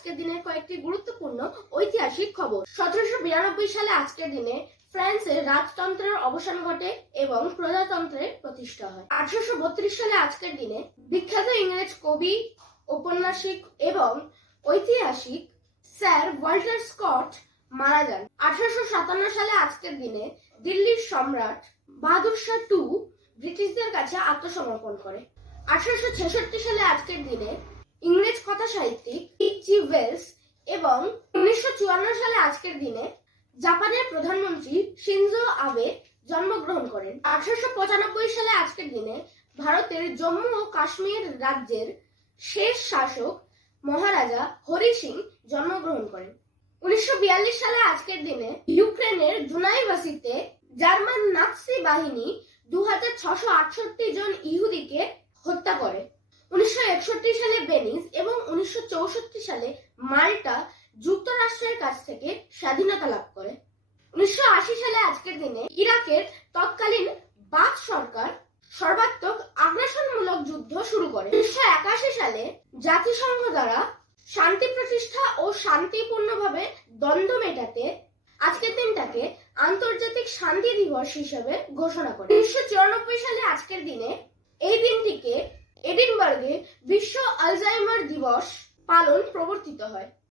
আজকের দিনের কয়েকটি গুরুত্বপূর্ণ ঐতিহাসিক খবর। সতেরোশো বিরানব্বই সালে আজকের দিনে ফ্রান্সে রাজতন্ত্রের অবসান ঘটে এবং প্রজাতন্ত্রের প্রতিষ্ঠা হয়। আঠারোশো বত্রিশ সালে আজকের দিনে বিখ্যাত ইংরেজ কবি, ঔপন্যাসিক এবং ঐতিহাসিক স্যার ওয়াল্টার স্কট মারা যান। আঠারোশো সাতান্ন সালে আজকের দিনে দিল্লির সম্রাট বাহাদুর শাহ টু ব্রিটিশদের কাছে আত্মসমর্পণ করে। আঠারোশো ছেষট্টি সালে আজকের দিনে ইংরেজ কথা সাহিত্যিক জি ওয়েলস এবং উনিশশো চুয়ান্ন সালে আজকের দিনে জাপানের প্রধানমন্ত্রী শিনজো আবে জন্মগ্রহণ করেন। আঠারোশো পঁচানব্বই সালে আজকের দিনে ভারতের জম্মু ও কাশ্মীর রাজ্যের শেষ শাসক মহারাজা হরি সিং জন্মগ্রহণ করেন। উনিশশো বিয়াল্লিশ সালে আজকের দিনে ইউক্রেনের দুনাইবাসিতে জার্মান নাৎসি বাহিনী দু জন ইহুদিকে হত্যা করে। উনিশশো একষট্টি সালে বেনিস এবং উনিশশো চৌষট্টি সালে মাল্টা যুক্তরাষ্ট্রের কাছ থেকে স্বাধীনতা লাভ করে। উনিশশো আশি সালে আজকের দিনে ইরাকের তৎকালীন বাথ সরকার সর্বাত্মক আগ্রাসনমূলক যুদ্ধ শুরু করে। উনিশশো একাশি সালে জাতিসংঘ দ্বারা শান্তি প্রতিষ্ঠা ও শান্তিপূর্ণভাবে দ্বন্দ্ব মেটাতে আজকের দিনটাকে আন্তর্জাতিক শান্তি দিবস হিসেবে ঘোষণা করে। উনিশশো চুরানব্বই সালে আজকের দিনে এই দিনটিকে বিশ্ব আলজাইমার দিবস পালন প্রবর্তিত হয়।